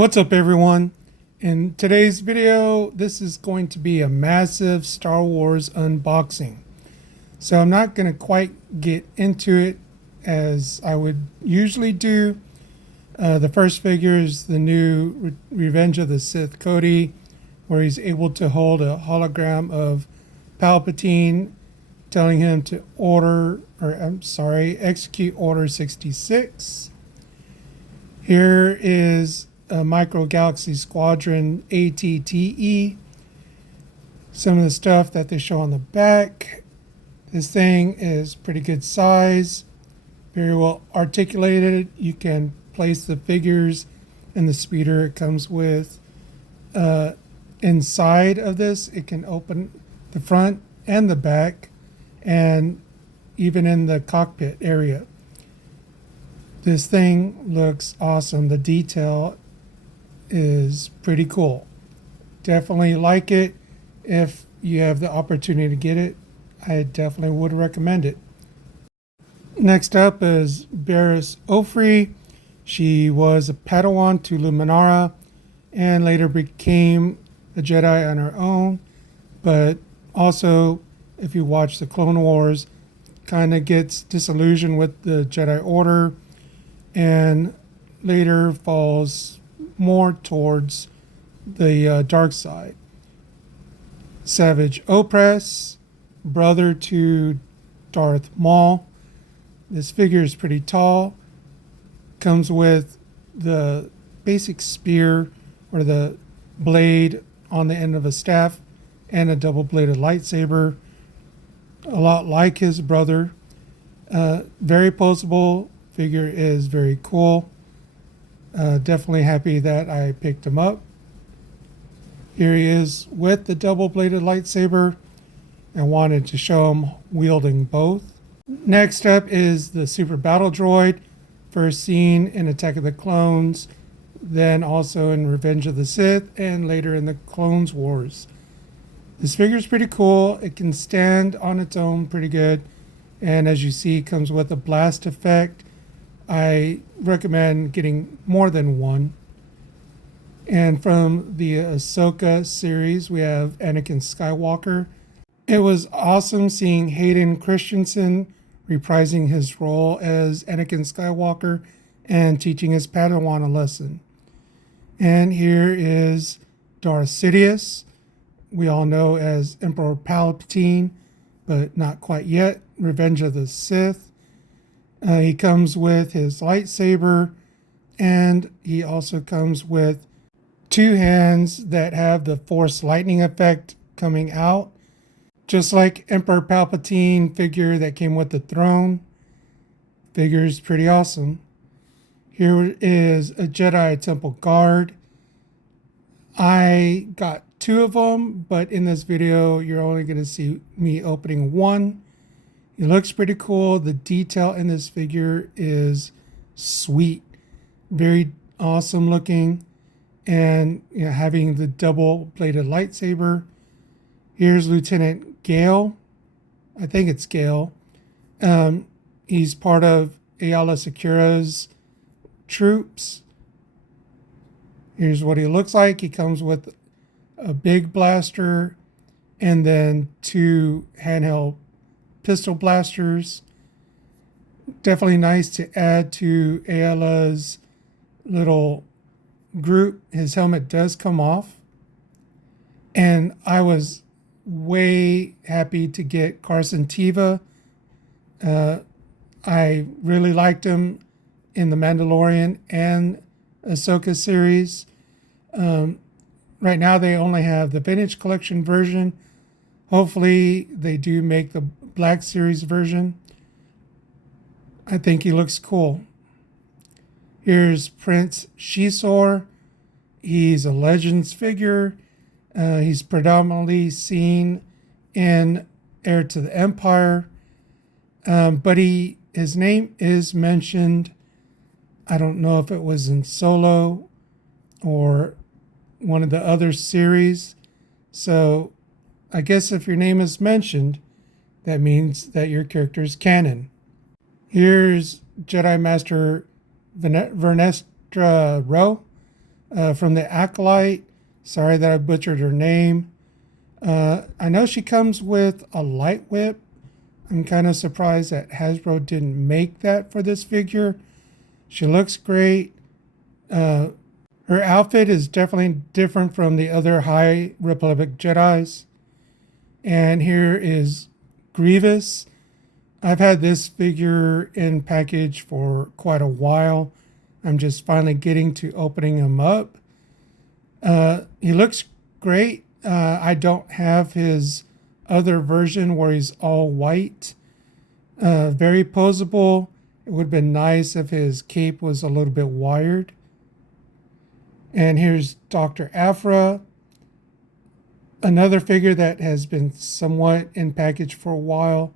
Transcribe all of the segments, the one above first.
What's up, everyone? In today's video, this is going to be a massive Star Wars unboxing. So I'm not going to quite get into it as I would usually do. The first figure is the new Revenge of the Sith Cody, where he's able to hold a hologram of Palpatine telling him to execute Order 66. Here is a Micro Galaxy Squadron ATTE. Some of the stuff that they show on the back. This thing is pretty good size, very well articulated. You can place the figures in the speeder it comes with. Inside of this, it can open the front and the back, and even in the cockpit area. This thing looks awesome. The detail is pretty cool. Definitely like it. If you have the opportunity to get it, I definitely would recommend it. Next up is Barriss Offee. She was a Padawan to Luminara and later became a Jedi on her own. But also, if you watch the Clone Wars, kind of gets disillusioned with the Jedi Order and later falls more towards the dark side. Savage Opress, brother to Darth Maul. This figure is pretty tall. Comes with the basic spear or the blade on the end of a staff and a double-bladed lightsaber. A lot like his brother. Very poseable. Figure is very cool. Definitely happy that I picked him up. Here he is with the double-bladed lightsaber and wanted to show him wielding both. Next up is the Super Battle Droid, first seen in Attack of the Clones, then also in Revenge of the Sith, and later in the Clone Wars. This figure is pretty cool. It can stand on its own pretty good, and as you see, comes with a blast effect. I recommend getting more than one. And from the Ahsoka series, we have Anakin Skywalker. It was awesome seeing Hayden Christensen reprising his role as Anakin Skywalker and teaching his Padawan a lesson. And here is Darth Sidious, we all know as Emperor Palpatine, but not quite yet, Revenge of the Sith. He comes with his lightsaber, and he also comes with two hands that have the Force lightning effect coming out, just like Emperor Palpatine figure that came with the throne. Figure is pretty awesome. Here is a Jedi Temple Guard. I got two of them, but in this video, you're only going to see me opening one. It looks pretty cool. The detail in this figure is sweet. Very awesome looking. And having the double-bladed lightsaber. Here's Lieutenant Gale. I think it's Gale. He's part of Aayla Secura's troops. Here's what he looks like. He comes with a big blaster and then two handheld pistol blasters. Definitely nice to add to Aayla's little group. His helmet does come off. And I was way happy to get Carson Teva. I really liked him in the Mandalorian and Ahsoka series. Right now they only have the Vintage Collection version. Hopefully they do make the Black Series version. I think he looks cool. Here's Prince Shisor. He's a Legends figure. He's predominantly seen in Heir to the Empire. But his name is mentioned. I don't know if it was in Solo or one of the other series. So I guess if your name is mentioned, that means that your character is canon. Here's Jedi Master Vernestra Rowe. from the Acolyte. Sorry that I butchered her name. I know she comes with a light whip. I'm kind of surprised that Hasbro didn't make that for this figure. She looks great. Her outfit is definitely different from the other High Republic Jedis. And here is Grievous. I've had this figure in package for quite a while. I'm just finally getting to opening him up. He looks great. I don't have his other version where he's all white. Very posable. It would have been nice if his cape was a little bit wired. And here's Dr. Aphra, another figure that has been somewhat in package for a while,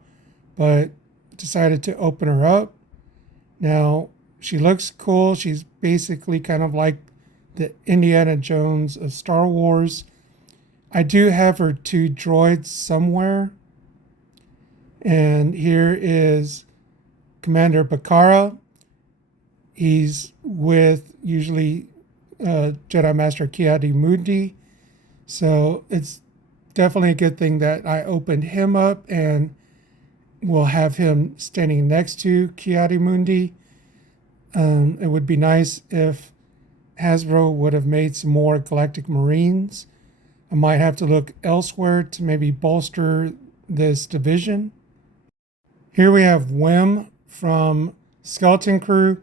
but decided to open her up. Now, she looks cool. She's basically kind of like the Indiana Jones of Star Wars. I do have her 2 droids somewhere. And here is Commander Bakara. He's with usually Jedi Master Ki-Adi-Mundi. So it's definitely a good thing that I opened him up and will have him standing next to Ki-Adi-Mundi. It would be nice if Hasbro would have made some more Galactic Marines. I might have to look elsewhere to maybe bolster this division. Here we have Wim from Skeleton Crew.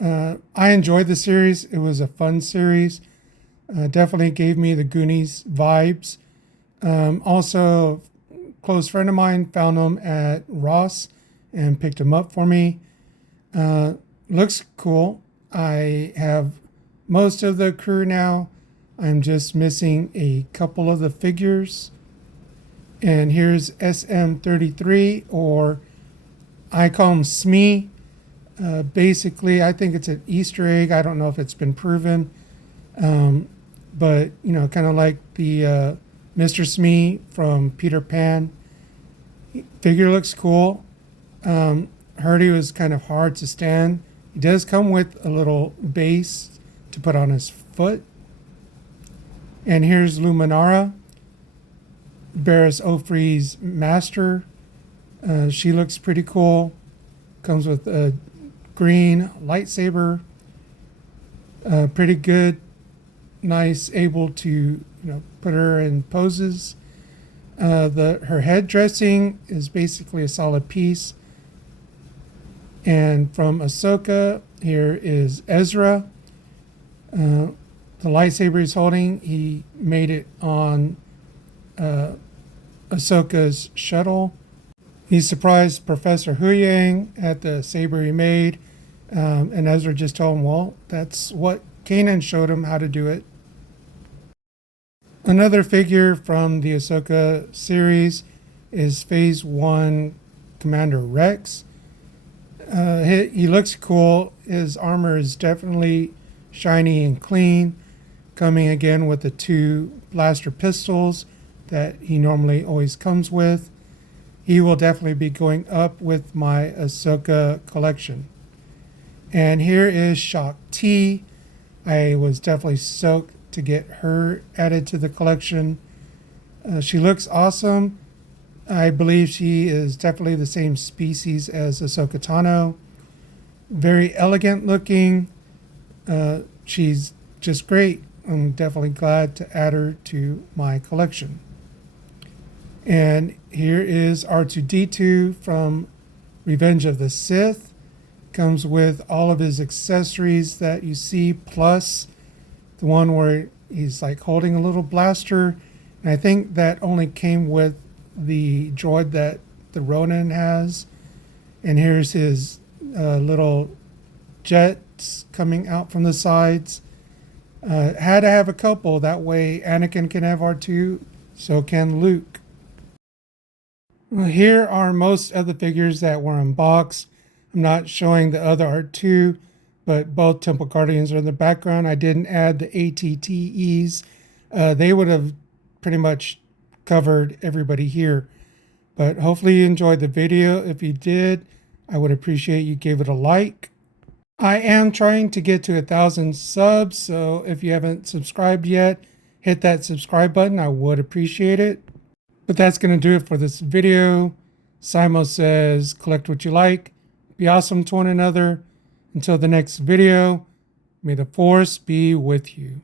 I enjoyed the series. It was a fun series. Definitely gave me the Goonies vibes. Also, a close friend of mine found him at Ross and picked him up for me. Looks cool. I have most of the crew now. I'm just missing a couple of the figures. And here's SM33, or I call him Smee. Basically, I think it's an Easter egg. I don't know if it's been proven. But, you know, kind of like the Mr. Smee from Peter Pan. Figure looks cool. Heard he was kind of hard to stand. He does come with a little base to put on his foot. And here's Luminara, Barriss Offree's master. She looks pretty cool. Comes with a green lightsaber. Pretty good. Nice, able to put her in poses. Her head dressing is basically a solid piece. And from Ahsoka, here is Ezra. The lightsaber he's holding, he made it on Ahsoka's shuttle. He surprised Professor Huyang at the saber he made, and Ezra just told him, well, that's what Kanan showed him how to do it. Another figure from the Ahsoka series is Phase 1 Commander Rex. He looks cool. His armor is definitely shiny and clean, coming again with the 2 blaster pistols that he normally always comes with. He will definitely be going up with my Ahsoka collection. And here is Shock T. I was definitely stoked to get her added to the collection. She looks awesome. I believe she is definitely the same species as Ahsoka Tano. Very elegant looking. She's just great. I'm definitely glad to add her to my collection. And here is R2-D2 from Revenge of the Sith. Comes with all of his accessories that you see, plus the one where he's like holding a little blaster. And I think that only came with the droid that the Ronin has. And here's his little jets coming out from the sides. Had to have a couple. That way Anakin can have R2, so can Luke. Here are most of the figures that were unboxed. I'm not showing the other R2, but both Temple Guardians are in the background. I didn't add the ATTEs. They would have pretty much covered everybody here. But hopefully you enjoyed the video. If you did, I would appreciate you gave it a like. I am trying to get to 1,000 subs, so if you haven't subscribed yet, hit that subscribe button. I would appreciate it. But that's going to do it for this video. Simo says, collect what you like. Be awesome to one another. Until the next video, may the force be with you.